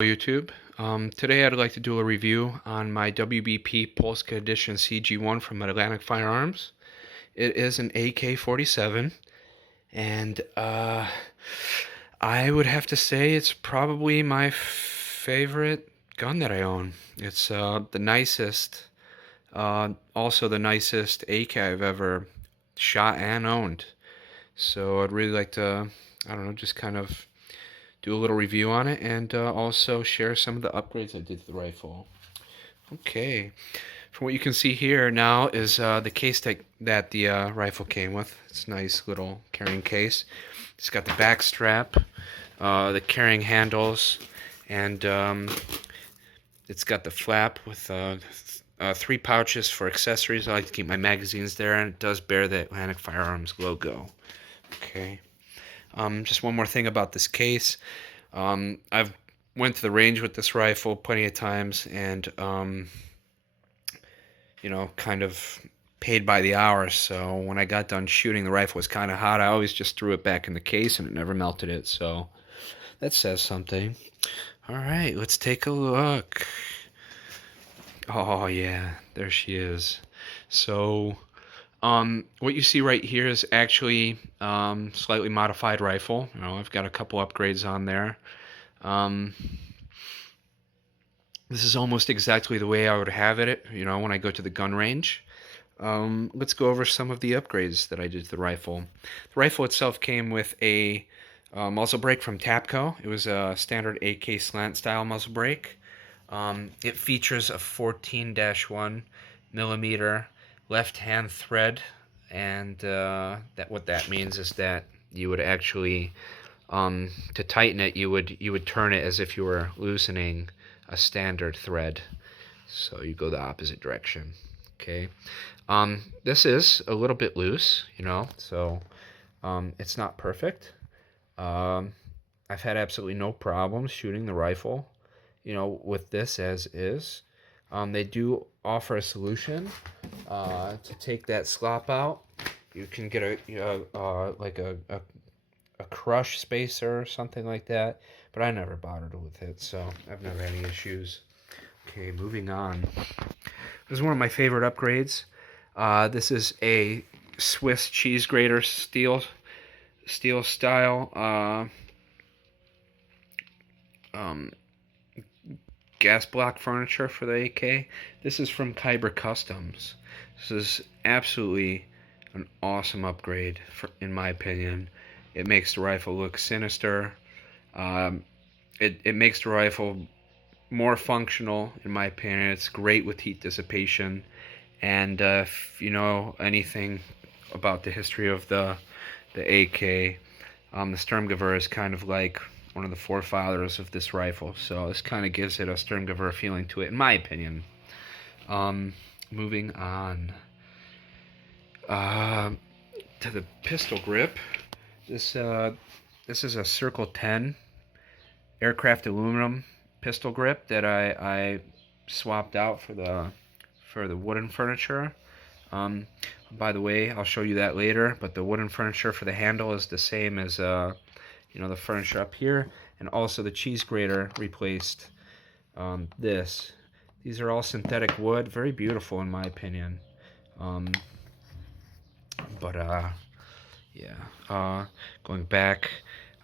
YouTube. Today I'd like to do a review on my WBP Polska Edition CG1 from Atlantic Firearms. It is an AK47, and I would have to say it's probably my favorite gun that I own. It's the nicest, also the nicest AK I've ever shot and owned. So I'd really like to, I don't know, just kind of do a little review on it and also share some of the upgrades I did to the rifle. Okay, from what you can see here now is the case that the rifle came with. It's a nice little carrying case. It's got the back strap, the carrying handles, and it's got the flap with 3 pouches for accessories. I like to keep my magazines there, and it does bear the Atlantic Firearms logo. Okay. Just one more thing about this case. I've went to the range with this rifle plenty of times, and you know, kind of paid by the hour. So when I got done shooting, the rifle was kind of hot. I always just threw it back in the case, and it never melted it. So that says something. All right, let's take a look. Oh yeah, there she is. So what you see right here is actually slightly modified rifle. You know, I've got a couple upgrades on there. This is almost exactly the way I would have it, you know, when I go to the gun range. Let's go over some of the upgrades that I did to the rifle. The rifle itself came with a muzzle brake from Tapco. It was a standard AK slant style muzzle brake. It features a 14-1 millimeter left-hand thread, and what that means is that you would actually, to tighten it, you would turn it as if you were loosening a standard thread. So you go the opposite direction. Okay. This is a little bit loose, you know, so it's not perfect. I've had absolutely no problems shooting the rifle, you know, with this as is. They do offer a solution to take that slop out. You can get a crush spacer or something like that, but I never bothered with it, so I've never had any issues. Okay, moving on. This is one of my favorite upgrades. This is a Swiss cheesegrater steel style gas block furniture for the AK. This is from Khyber Customs. This is absolutely an awesome upgrade, in my opinion. It makes the rifle look sinister. It makes the rifle more functional, in my opinion. It's great with heat dissipation. And if you know anything about the history of the AK, the Sturmgewehr is kind of like one of the forefathers of this rifle, so this kind of gives it a Sturmgewehr feeling to it, in my opinion. Moving on to the pistol grip. This is a Circle 10 aircraft aluminum pistol grip that I swapped out for the wooden furniture. By the way, I'll show you that later, but the wooden furniture for the handle is the same as you know, the furniture up here, and also the cheesegrater replaced this. These are all synthetic wood, very beautiful in my opinion. Yeah, going back,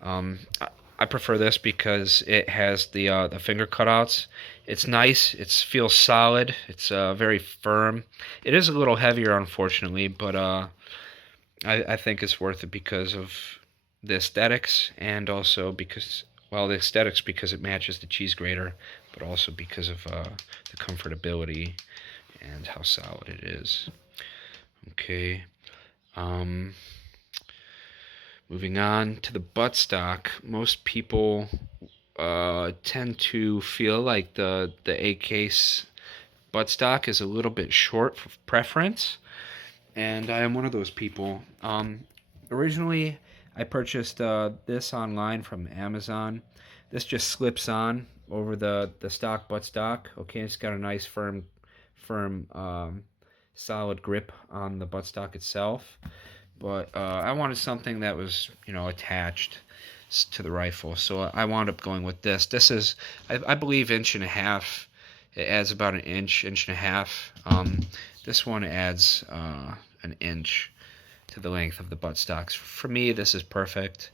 I prefer this because it has the finger cutouts. It's nice. It feels solid. It's very firm. It is a little heavier, unfortunately, but I think it's worth it because of the aesthetics, and also because, well, the aesthetics because it matches the cheesegrater, but also because of the comfortability and how solid it is. Okay. Moving on to the buttstock. Most people tend to feel like the AK's buttstock is a little bit short for preference, and I am one of those people. Originally, I purchased this online from Amazon. This just slips on over the stock buttstock. Okay, it's got a nice firm solid grip on the buttstock itself. But I wanted something that was, you know, attached. to the rifle. So I wound up going with this. This is, I believe, 1.5 inches. It adds about an inch, 1.5 inches. This one adds an inch to the length of the buttstocks. For me, this is perfect.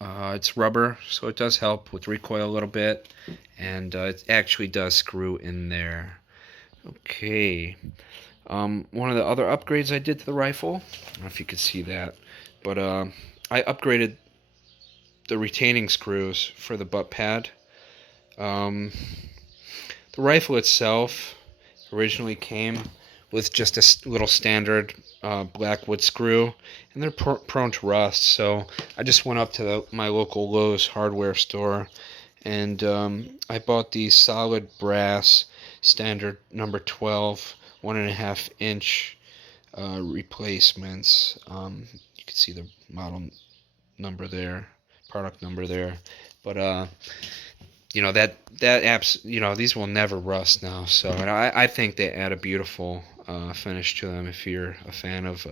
It's rubber, so it does help with recoil a little bit, and it actually does screw in there. Okay. One of the other upgrades I did to the rifle, I don't know if you could see that, but I upgraded the retaining screws for the butt pad. The rifle itself originally came with just a little standard black wood screw, and they're prone to rust, so I just went up to my local Lowe's hardware store, and I bought these solid brass standard number 12 1.5 inch replacements. You can see the model number there, product number there, but you know, that apps, you know, these will never rust now. So, and I think they add a beautiful finish to them. If you're a fan of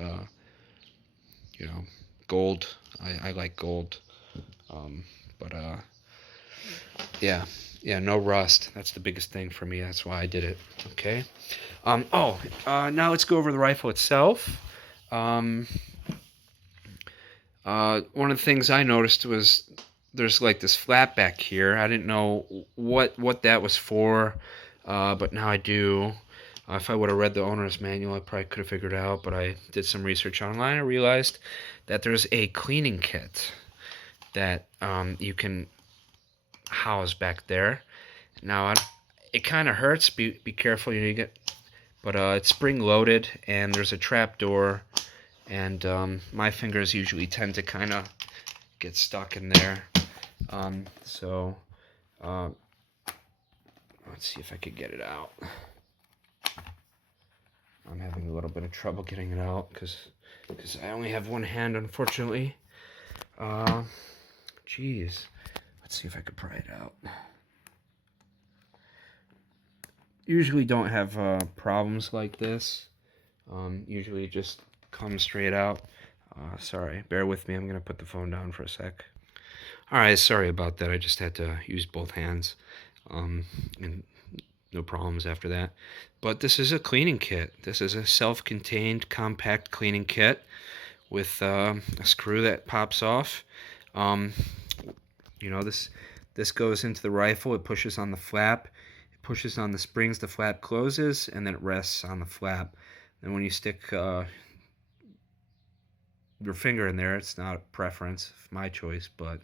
you know, gold, I like gold, but yeah, no rust. That's the biggest thing for me. That's why I did it. Okay. Now let's go over the rifle itself. One of the things I noticed was there's like this flap back here. I didn't know what that was for, but now I do. If I would have read the owner's manual, I probably could have figured it out, but I did some research online. I realized that there's a cleaning kit that you can house back there. Now, it kind of hurts. Be careful, you get, but it's spring loaded, and there's a trap door, and my fingers usually tend to kind of get stuck in there. Let's see if I could get it out. I'm having a little bit of trouble getting it out because I only have one hand, unfortunately. Geez. Let's see if I could pry it out. Usually don't have problems like this. Usually it just comes straight out. Sorry, bear with me. I'm going to put the phone down for a sec. Alright, sorry about that. I just had to use both hands. And no problems after that. But this is a cleaning kit. This is a self-contained compact cleaning kit with a screw that pops off. You know, this goes into the rifle. It pushes on the flap. It pushes on the springs. The flap closes, and then it rests on the flap. And when you stick your finger in there, it's not a preference, my choice, but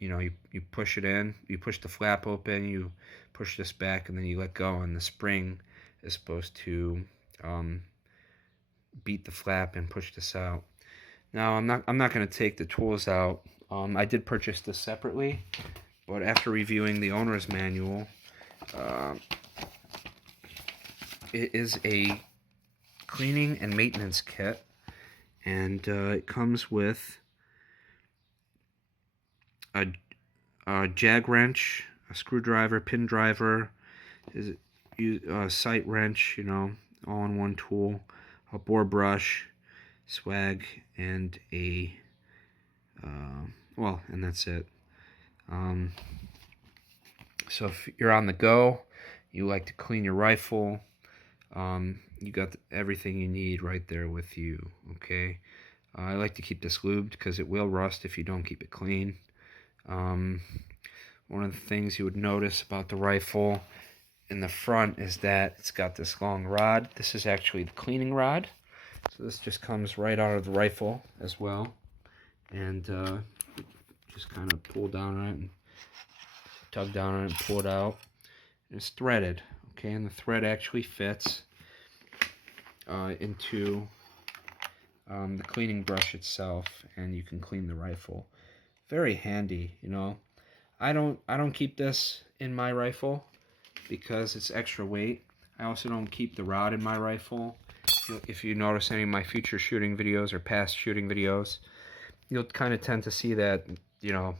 you know, you push it in, you push the flap open, you push this back, and then you let go, and the spring is supposed to beat the flap and push this out. Now, I'm not going to take the tools out. I did purchase this separately, but after reviewing the owner's manual, it is a cleaning and maintenance kit, and it comes with a jag wrench, a screwdriver, pin driver, a sight wrench, you know, all in one tool, a bore brush, swag, and and that's it. So if you're on the go, you like to clean your rifle, you got everything you need right there with you, okay? I like to keep this lubed because it will rust if you don't keep it clean. One of the things you would notice about the rifle in the front is that it's got this long rod. This is actually the cleaning rod. So this just comes right out of the rifle as well. And just kind of pull down on it and tug down on it and pull it out. And it's threaded, okay? And the thread actually fits into the cleaning brush itself, and you can clean the rifle. Very handy, you know. I don't keep this in my rifle because it's extra weight. I also don't keep the rod in my rifle. If you notice any of my future shooting videos or past shooting videos, you'll kind of tend to see that, you know,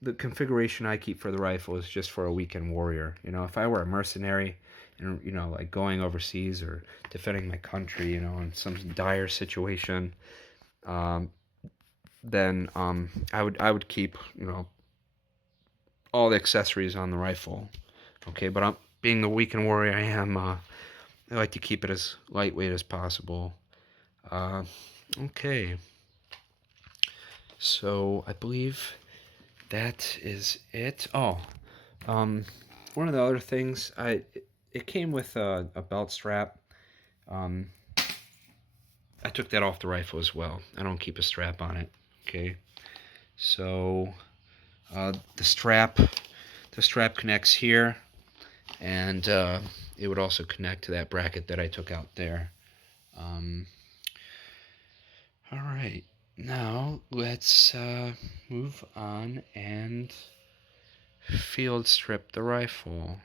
the configuration I keep for the rifle is just for a weekend warrior. You know, if I were a mercenary and, you know, like going overseas or defending my country, you know, in some dire situation, then I would keep, you know, all the accessories on the rifle. Okay, but being the weekend warrior I am, I like to keep it as lightweight as possible. Okay, so I believe that is it. Oh, one of the other things, it came with a belt strap. I took that off the rifle as well. I don't keep a strap on it. Okay, so the strap connects here, and it would also connect to that bracket that I took out there. All right, now let's move on and field strip the rifle.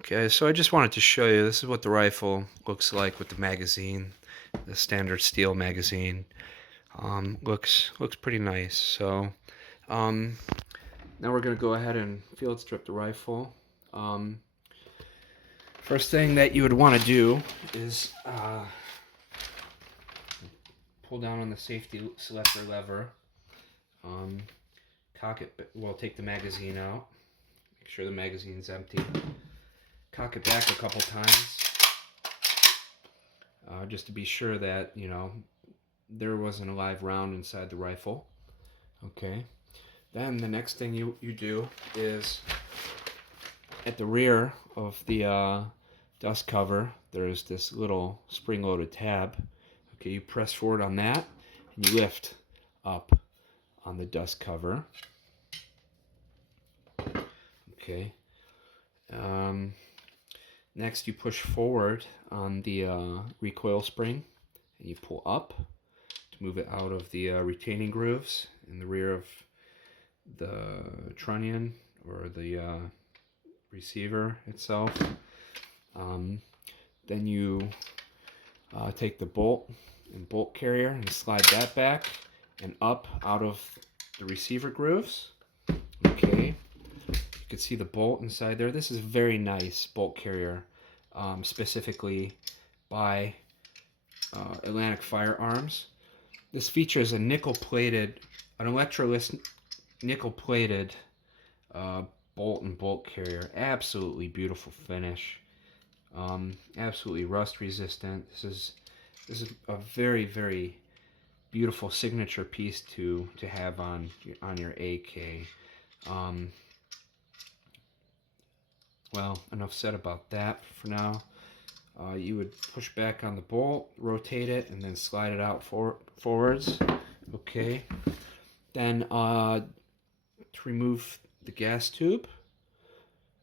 Okay, so I just wanted to show you, this is what the rifle looks like with the magazine, the standard steel magazine. Looks pretty nice. So now we're going to go ahead and field strip the rifle. First thing that you would want to do is pull down on the safety selector lever. Cock it, well, take the magazine out. Make sure the magazine's empty. Cock it back a couple times, just to be sure that, you know, there wasn't a live round inside the rifle. Okay. Then the next thing you do is, at the rear of the dust cover, there's this little spring-loaded tab. Okay, you press forward on that, and you lift up on the dust cover. Okay. Next, you push forward on the recoil spring, and you pull up to move it out of the retaining grooves in the rear of the trunnion or the receiver itself. Then you take the bolt and bolt carrier and slide that back and up out of the receiver grooves. Okay. You can see the bolt inside there. This is a very nice bolt carrier, specifically by Atlantic Firearms. This features a nickel-plated, an electroless nickel-plated bolt and bolt carrier. Absolutely beautiful finish. Absolutely rust resistant. This is a very, very beautiful signature piece to have on your AK. Well, enough said about that for now. You would push back on the bolt, rotate it, and then slide it out forwards. Okay. Then to remove the gas tube,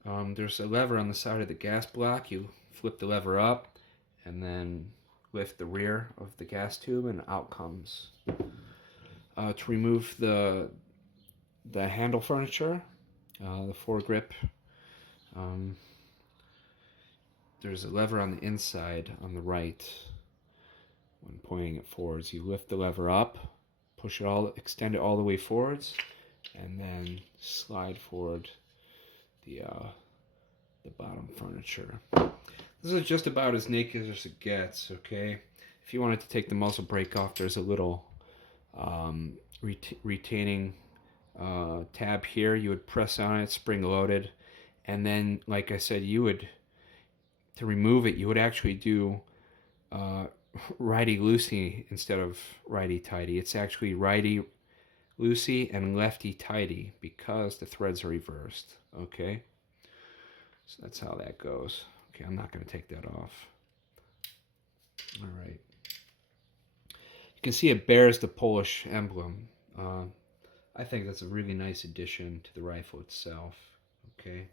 there's a lever on the side of the gas block. You flip the lever up and then lift the rear of the gas tube, and out comes. To remove the handle furniture, the foregrip, there's a lever on the inside on the right. When pointing it forwards, you lift the lever up, push it all, extend it all the way forwards, and then slide forward the bottom furniture. This is just about as naked as it gets. Okay, if you wanted to take the muzzle brake off, there's a little retaining tab here. You would press on it, spring loaded, and then, like I said, you would, to remove it, you would actually do righty loosey instead of righty tighty. It's actually righty loosey and lefty tighty because the threads are reversed. Okay, so that's how that goes. Okay, I'm not going to take that off. All right. You can see it bears the Polish emblem. I think that's a really nice addition to the rifle itself. Okay,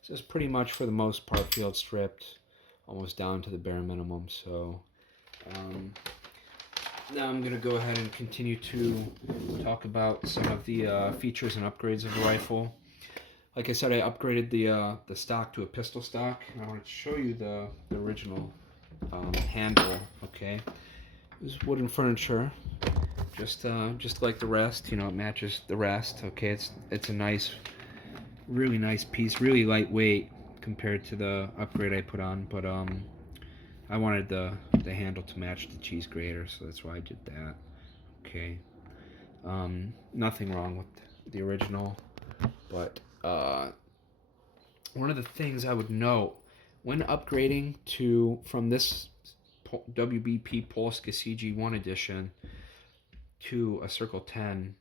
so it's pretty much, for the most part, field stripped, almost down to the bare minimum. So now I'm going to go ahead and continue to talk about some of the features and upgrades of the rifle. Like I said, I upgraded the stock to a pistol stock. I want to show you the original handle. Okay, it was wooden furniture, just like the rest. You know, it matches the rest. Okay, it's a nice, really nice piece, really lightweight compared to the upgrade I put on. But I wanted the the handle to match the cheese grater, so that's why I did that. Okay. Nothing wrong with the original, but one of the things I would note when upgrading from this WBP Polska CG1 edition to a Circle 10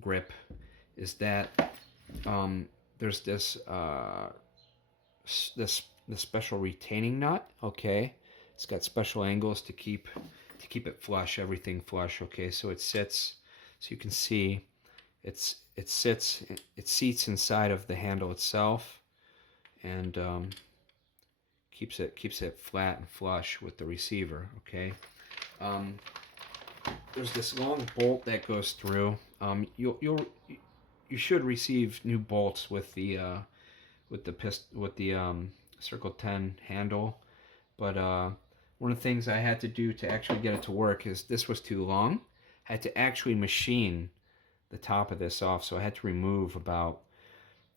grip is that there's this special retaining nut. Okay, it's got special angles to keep it flush, everything flush. Okay, so it sits, so you can see it seats inside of the handle itself, and keeps it flat and flush with the receiver. Okay, there's this long bolt that goes through. You should receive new bolts with the Circle 10 handle, but one of the things I had to do to actually get it to work is this was too long. I had to actually machine the top of this off, so I had to remove about,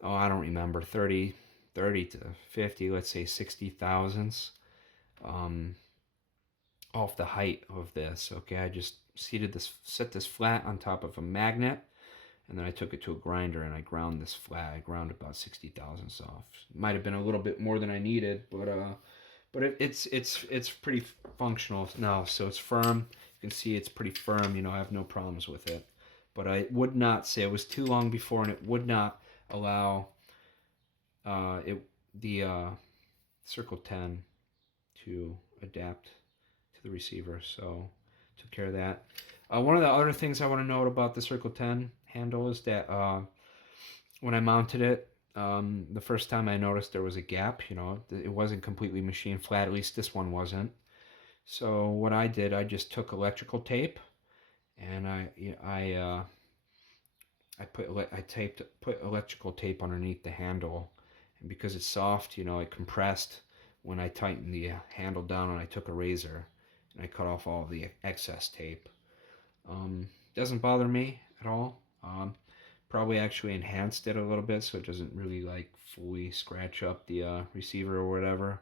I don't remember, 30 to 50, let's say 60 thousandths off the height of this. Okay, I just set this flat on top of a magnet, and then I took it to a grinder and I ground this flat. I ground about 60 thousandths off. Might have been a little bit more than I needed, but it's pretty functional now. So it's firm. You can see it's pretty firm. You know, I have no problems with it. But I would not say it was too long before, and it would not allow the Circle 10 to adapt to the receiver. So took care of that. One of the other things I want to note about the Circle 10 handle is that when I mounted it, the first time I noticed there was a gap. You know, it wasn't completely machine flat. At least this one wasn't. So what I did, I just took electrical tape, and I put electrical tape underneath the handle, and because it's soft, you know, it compressed when I tightened the handle down, and I took a razor and I cut off all the excess tape. Doesn't bother me at all. Probably actually enhanced it a little bit, so it doesn't really like fully scratch up the receiver or whatever.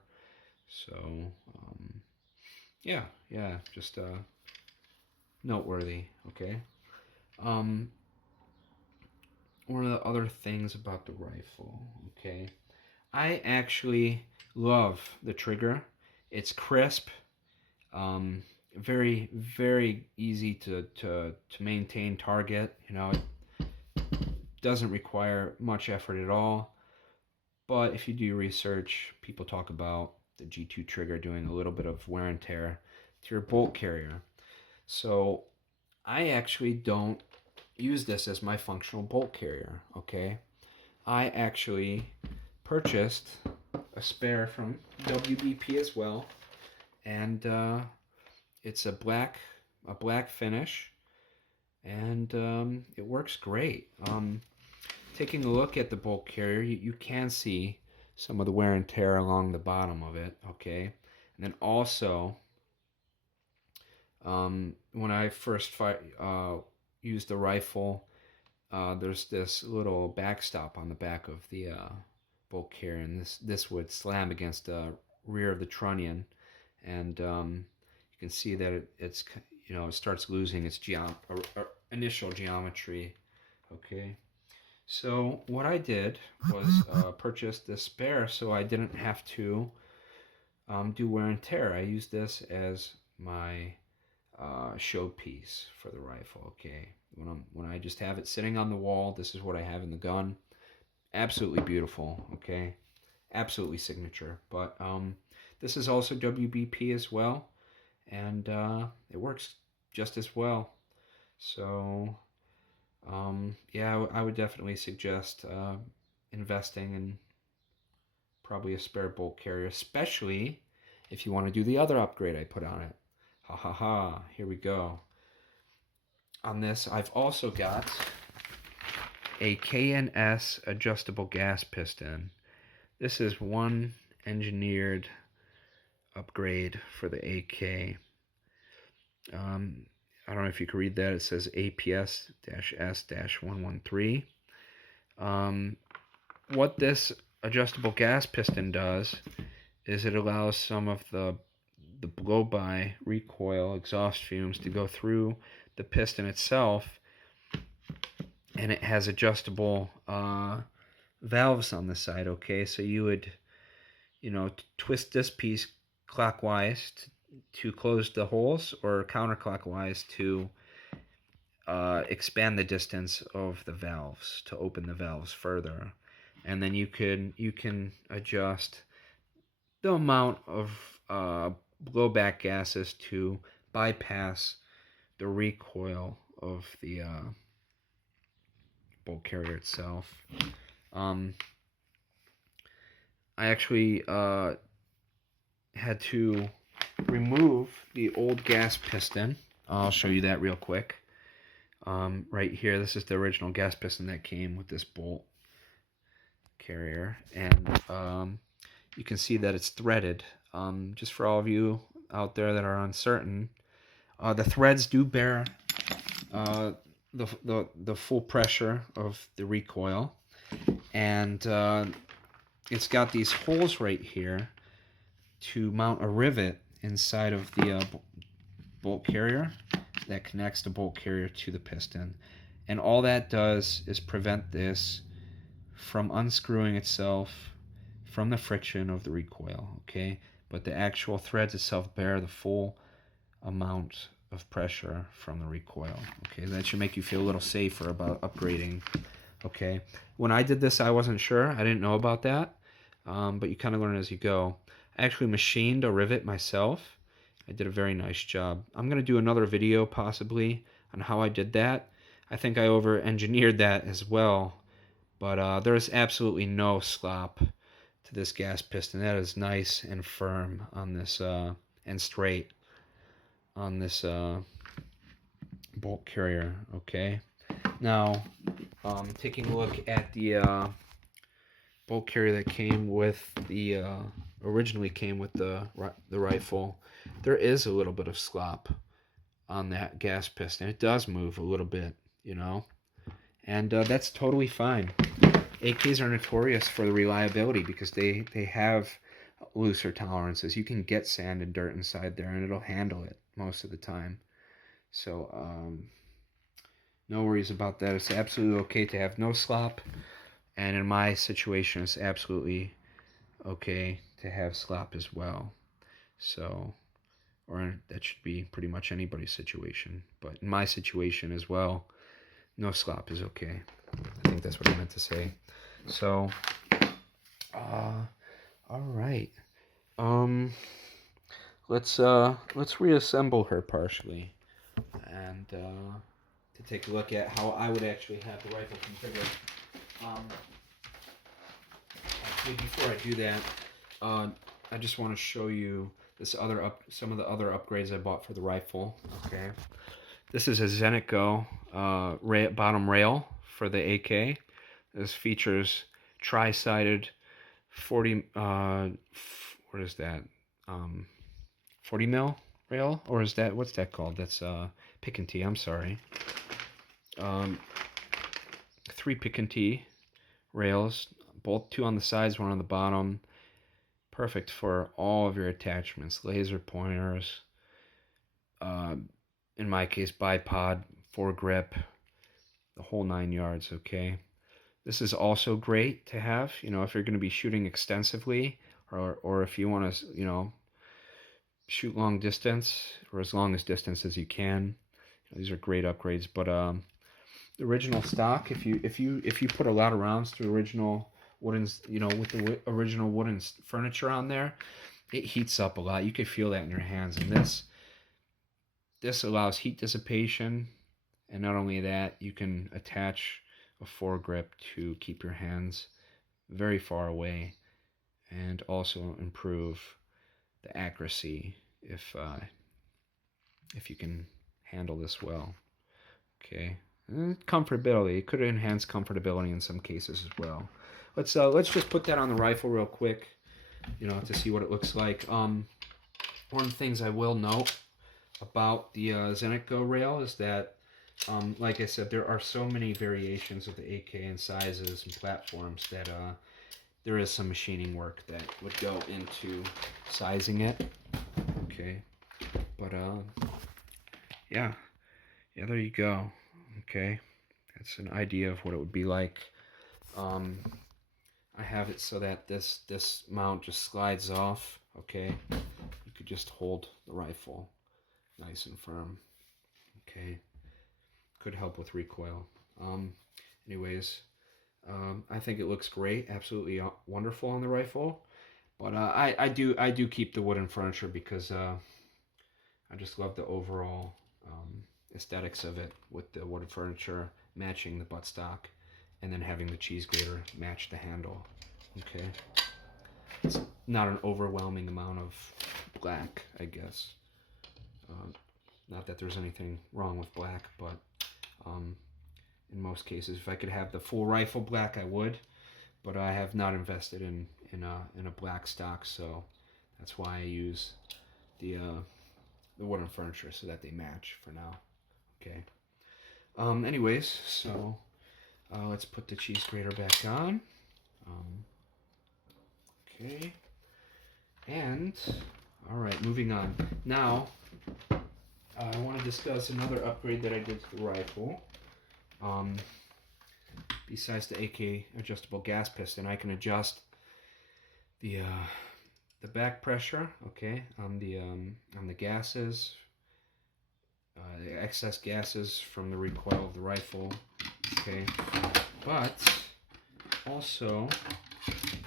So yeah, just noteworthy. Okay. One of the other things about the rifle, okay, I actually love the trigger. It's crisp, very, very easy to maintain target. You know, it doesn't require much effort at all. But if you do research, people talk about the G2 trigger doing a little bit of wear and tear to your bolt carrier. So I actually don't use this as my functional bolt carrier. Okay, I actually purchased a spare from WBP as well, and it's a black finish, and it works great. Taking a look at the bolt carrier, you can see some of the wear and tear along the bottom of it. Okay, and then also when I first used the rifle, there's this little backstop on the back of the bolt carrier, and this would slam against the rear of the trunnion, and you can see that it starts losing its initial geometry. Okay, so what I did was purchase this spare so I didn't have to do wear and tear. I used this as my showpiece for the rifle. Okay, when I just have it sitting on the wall, this is what I have in the gun. Absolutely beautiful. Okay, absolutely signature. But this is also WBP as well, and it works just as well. So yeah, I would definitely suggest investing in probably a spare bolt carrier, especially if you want to do the other upgrade I put on it. Ha ha ha, here we go. On this, I've also got a K&S adjustable gas piston. This is one engineered upgrade for the AK. I don't know if you can read that. It says APS-S-113. What this adjustable gas piston does is it allows some of the the blow-by recoil exhaust fumes to go through the piston itself, and it has adjustable valves on the side. Okay, so you would, twist this piece clockwise to close the holes, or counterclockwise to expand the distance of the valves, to open the valves further. And then you can adjust the amount of blowback gases to bypass the recoil of the bolt carrier itself. I actually had to remove the old gas piston. I'll show you that real quick. Right here, this is the original gas piston that came with this bolt carrier, and you can see that it's threaded. Just for all of you out there that are uncertain, the threads do bear the full pressure of the recoil, and it's got these holes right here to mount a rivet inside of the bolt carrier that connects the bolt carrier to the piston, and all that does is prevent this from unscrewing itself from the friction of the recoil. Okay, but the actual threads itself bear the full amount of pressure from the recoil. Okay, that should make you feel a little safer about upgrading. Okay, when I did this, I wasn't sure. I didn't know about that, but you kind of learn as you go. I actually machined a rivet myself. I did a very nice job. I'm going to do another video possibly on how I did that. I think I over-engineered that as well, but there's absolutely no slop to this gas piston. That is nice and firm on this, and straight on this bolt carrier. Okay, now taking a look at the bolt carrier that came with the originally came with the rifle, there is a little bit of slop on that gas piston. It does move a little bit, and that's totally fine. AKs are notorious for the reliability because they have looser tolerances. You can get sand and dirt inside there and it'll handle it most of the time. So no worries about that. It's absolutely okay to have no slop, and in my situation it's absolutely okay to have slop as well. So, or that should be pretty much anybody's situation, but in my situation as well, no slop is okay. I think that's what I meant to say. So all right, let's reassemble her partially, and to take a look at how I would actually have the rifle configured. Actually, before I do that, I just want to show you some of the other upgrades I bought for the rifle. Okay, this is a zenitko bottom rail for the AK. This features tri-sided 40 what is that, 40 mil rail, or is that, what's that called? That's pick and tee, I'm sorry. 3 pick and tee rails, both 2 on the sides, 1 on the bottom. Perfect for all of your attachments, laser pointers, in my case bipod, foregrip, the whole 9 yards. Okay, this is also great to have, if you're going to be shooting extensively, or if you want to, shoot long distance, or as long as distance as you can. These are great upgrades. But the original stock, if you put a lot of rounds through original wooden, with the original wooden furniture on there, it heats up a lot. You could feel that in your hands, and this allows heat dissipation, and not only that, you can attach a foregrip to keep your hands very far away, and also improve the accuracy if you can handle this well. Okay, and comfortability. It could enhance comfortability in some cases as well. Let's just put that on the rifle real quick, to see what it looks like. One of the things I will note about the zenitko rail is that, like I said, there are so many variations of the AK and sizes and platforms that there is some machining work that would go into sizing it. Okay, but yeah, there you go. Okay, that's an idea of what it would be like. I have it so that this mount just slides off. Okay, you could just hold the rifle nice and firm. Okay, could help with recoil. Anyways, I think it looks great, absolutely wonderful on the rifle. But I do keep the wooden furniture because I just love the overall aesthetics of it, with the wooden furniture matching the buttstock, and then having the cheese grater match the handle. Okay, it's not an overwhelming amount of black, I guess. Not that there's anything wrong with black, but in most cases, if I could have the full rifle black, I would. But I have not invested in a black stock, so that's why I use the wooden furniture so that they match for now. Okay. Anyways, so let's put the cheese grater back on. Okay. And all right, moving on. Now I want to discuss another upgrade that I did to the rifle. Besides the AK adjustable gas piston, I can adjust the back pressure, okay, on the gases, the excess gases from the recoil of the rifle, okay. But also,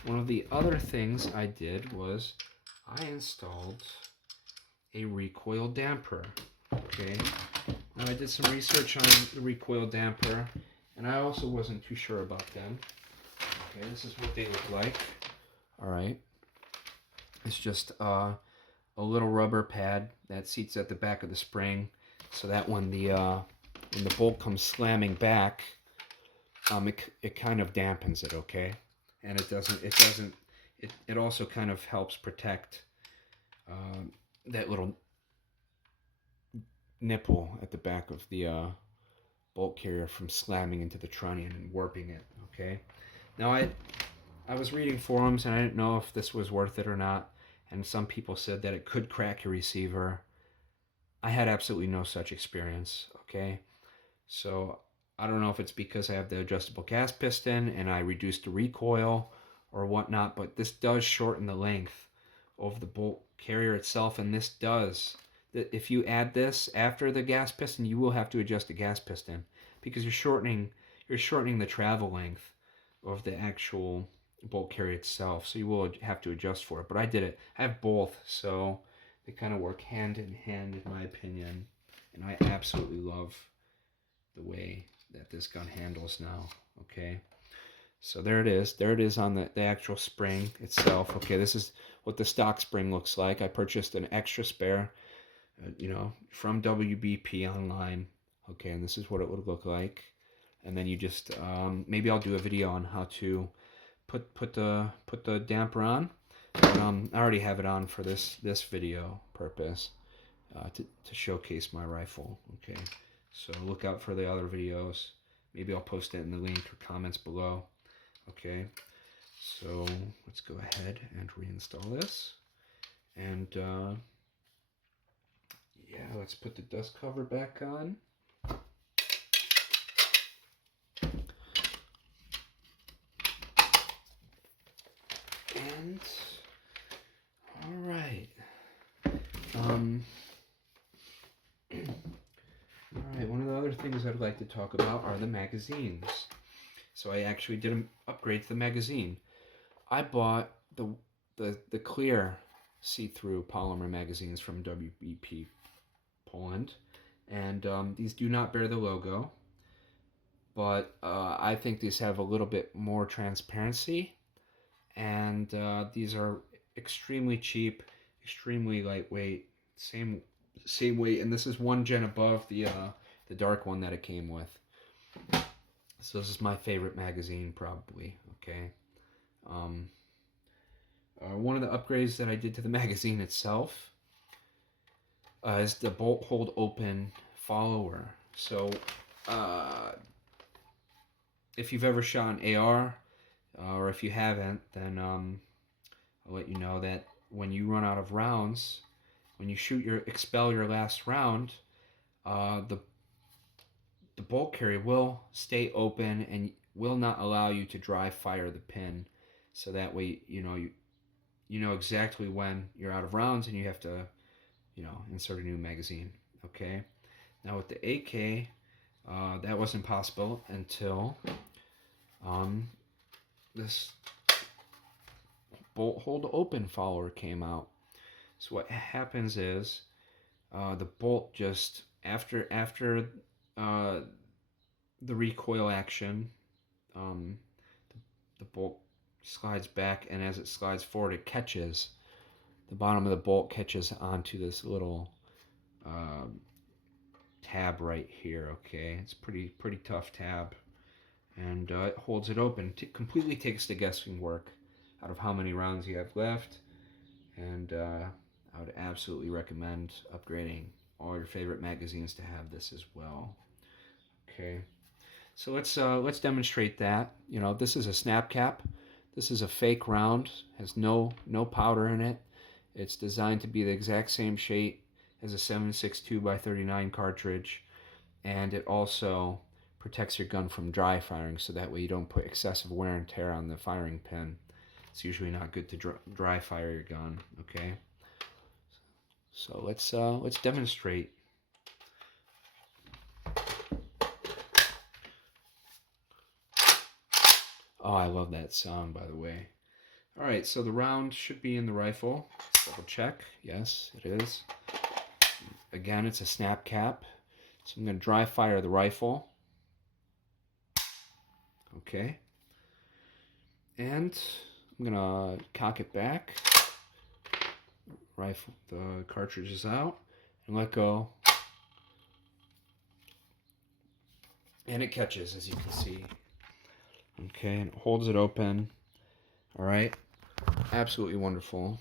one of the other things I did was I installed a recoil damper, okay. Now I did some research on the recoil damper, and I also wasn't too sure about them. Okay, this is what they look like. All right. It's just a little rubber pad that seats at the back of the spring, so that when the bolt comes slamming back, it kind of dampens it, okay? And it also kind of helps protect that little nipple at the back of the bolt carrier from slamming into the trunnion and warping it, okay? Now I was reading forums and I didn't know if this was worth it or not, and some people said that it could crack your receiver. I had absolutely no such experience, okay? So I don't know if it's because I have the adjustable gas piston and I reduced the recoil or whatnot, but this does shorten the length of the bolt carrier itself, and this does. If you add this after the gas piston, you will have to adjust the gas piston because you're shortening the travel length of the actual bolt carrier itself, so you will have to adjust for it. But I did it. I have both, so they kind of work hand in hand in my opinion, and I absolutely love the way that this gun handles now. Okay, so there it is on the actual spring itself. Okay, this is what the stock spring looks like. I purchased an extra spare from WBP online. Okay, and this is what it would look like. And then you just maybe I'll do a video on how to put the damper on. But I already have it on for this video purpose to showcase my rifle. Okay, so look out for the other videos. Maybe I'll post it in the link or comments below. Okay, so let's go ahead and reinstall this. And yeah, let's put the dust cover back on. And all right. All right, one of the other things I'd like to talk about are the magazines. So I actually did an upgrade to the magazine. I bought the clear see-through polymer magazines from WBP Poland, and these do not bear the logo, but I think these have a little bit more transparency, and these are extremely cheap, extremely lightweight, same weight, and this is one gen above the dark one that it came with. So this is my favorite magazine probably. Okay. One of the upgrades that I did to the magazine itself is the bolt hold open follower. So if you've ever shot an AR, or if you haven't, then I'll let you know that when you run out of rounds, when you expel your last round, the bolt carrier will stay open and will not allow you to dry fire the pin. So that way, you know exactly when you're out of rounds and you have to, insert a new magazine. Okay. Now with the AK, that wasn't possible until this bolt hold open follower came out. So what happens is the bolt just after the recoil action, the bolt slides back, and as it slides forward, it catches the bottom of the bolt catches onto this little tab right here. Okay, it's pretty tough tab, and it holds it open. Completely takes the guessing work out of how many rounds you have left, and I would absolutely recommend upgrading all your favorite magazines to have this as well. Okay, so let's demonstrate that. This is a snap cap. This is a fake round. Has no powder in it. It's designed to be the exact same shape as a 7.62 by 39 cartridge, and it also protects your gun from dry firing, so that way you don't put excessive wear and tear on the firing pin. It's usually not good to dry fire your gun. Okay, so let's demonstrate. Oh, I love that sound, by the way. All right, so the round should be in the rifle. Let's double check. Yes, it is. Again, it's a snap cap. So I'm going to dry fire the rifle. Okay. And I'm going to cock it back. Rifle, the cartridge is out. And let go. And it catches, as you can see. Okay, and it holds it open. All right. Absolutely wonderful.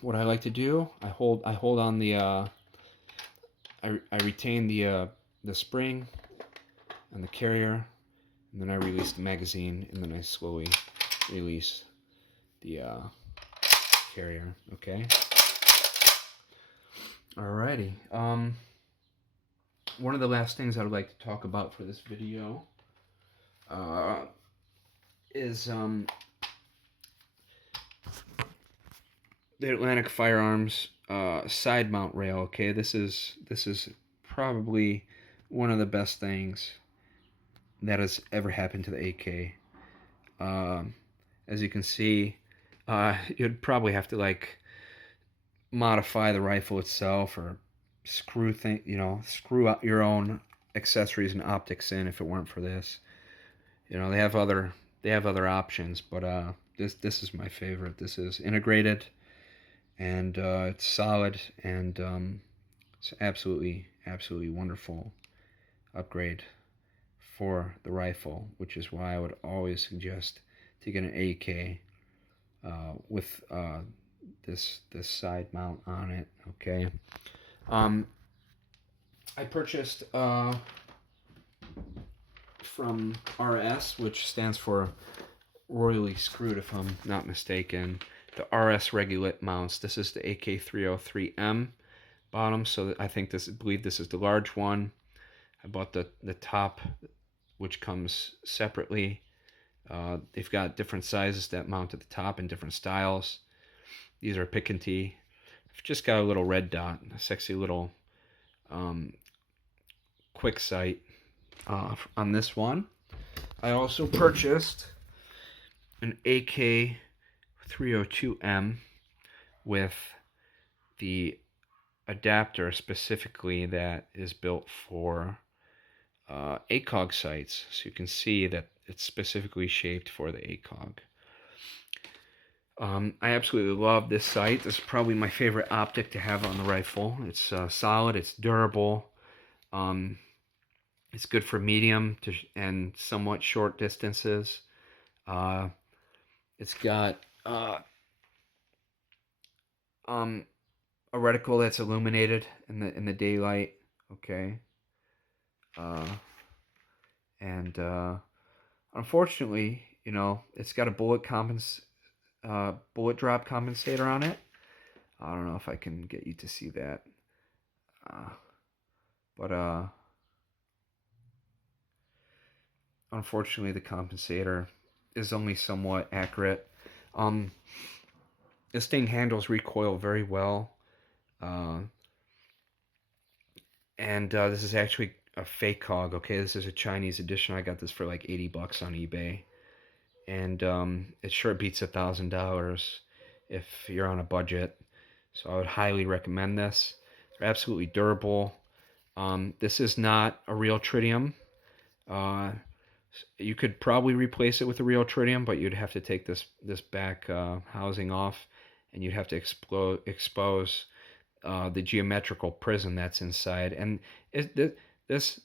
What I like to do, I hold on the, I retain the spring and the carrier, and then I release the magazine, and then I slowly release the carrier. Okay. Alrighty. One of the last things I would like to talk about for this video is the Atlantic Firearms side mount rail. Okay, this is probably one of the best things that has ever happened to the AK. As you can see, you'd probably have to modify the rifle itself, or screw out your own accessories and optics in if it weren't for this. They have other options, but this is my favorite. This is integrated, and it's solid, and it's absolutely wonderful upgrade for the rifle, which is why I would always suggest to get an AK with this side mount on it. Okay. I purchased from RS, which stands for Royally Screwed, if I'm not mistaken, the RS Regulate mounts. This is the AK303M bottom, so I believe this is the large one. I bought the top, which comes separately. They've got different sizes that mount at the top in different styles. These are pick and tee. I've just got a little red dot, a sexy little quick sight on this one. I also purchased an AK302M with the adapter specifically that is built for acog sights, so you can see that it's specifically shaped for the acog. I absolutely love this sight. This is probably my favorite optic to have on the rifle. It's solid, it's durable, it's good for medium and somewhat short distances. It's got a reticle that's illuminated in the daylight. Okay. And unfortunately, it's got a bullet drop compensator on it. I don't know if I can get you to see that. But unfortunately, the compensator is only somewhat accurate. Um, this thing handles recoil very well. And this is actually a fakog. Okay, this is a Chinese edition. I got this for like $80 on eBay, and it sure beats $1,000 if you're on a budget. So I would highly recommend this. They're absolutely durable. This is not a real tritium. Uh, you could probably replace it with a real tritium, but you'd have to take this back housing off, and you'd have to expose the geometrical prism that's inside. And this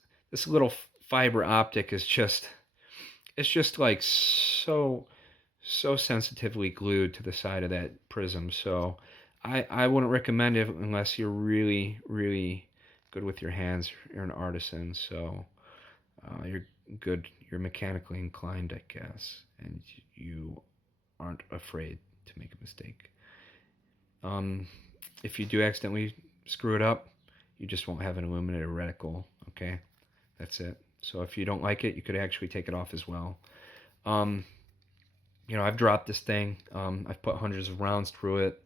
little fiber optic is just, it's just like so sensitively glued to the side of that prism. So I wouldn't recommend it unless you're really good with your hands. You're an artisan, so you're good. You're mechanically inclined, I guess, and you aren't afraid to make a mistake. If you do accidentally screw it up, you just won't have an illuminated reticle. Okay, that's it. So if you don't like it, you could actually take it off as well. You know, I've dropped this thing. I've put hundreds of rounds through it.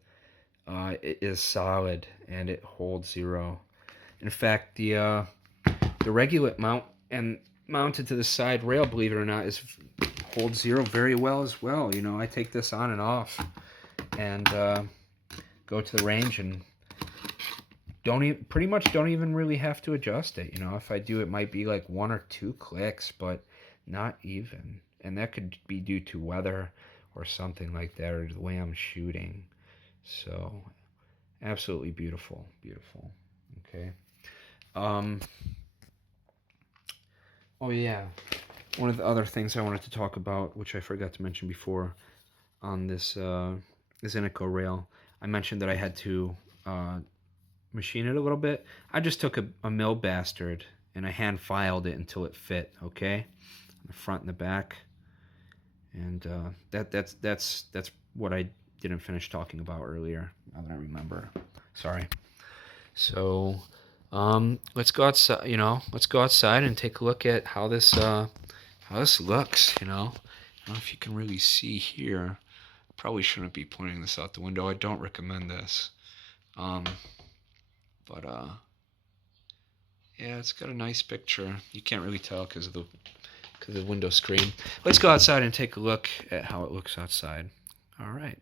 It is solid and it holds zero. In fact, the regulate mount and mounted to the side rail, believe it or not, is holds zero very well as well. You know, I take this on and off and go to the range and pretty much don't even really have to adjust it. You know, if I do, it might be like 1 or 2 clicks, but not even. And that could be due to weather or something like that, or the way I'm shooting. So absolutely beautiful. Okay. Oh yeah, one of the other things I wanted to talk about, which I forgot to mention before, on this zenitko rail, I mentioned that I had to machine it a little bit. I just took a mill bastard and I hand filed it until it fit. Okay, the front and the back, and that's what I didn't finish talking about earlier. Now that I remember, sorry. So let's go outside. You know, let's go outside and take a look at how this looks. You know, I don't know if you can really see here. Probably shouldn't be pointing this out the window. I don't recommend this. But yeah, it's got a nice picture. You can't really tell because of the window screen. Let's go outside and take a look at how it looks outside. All right.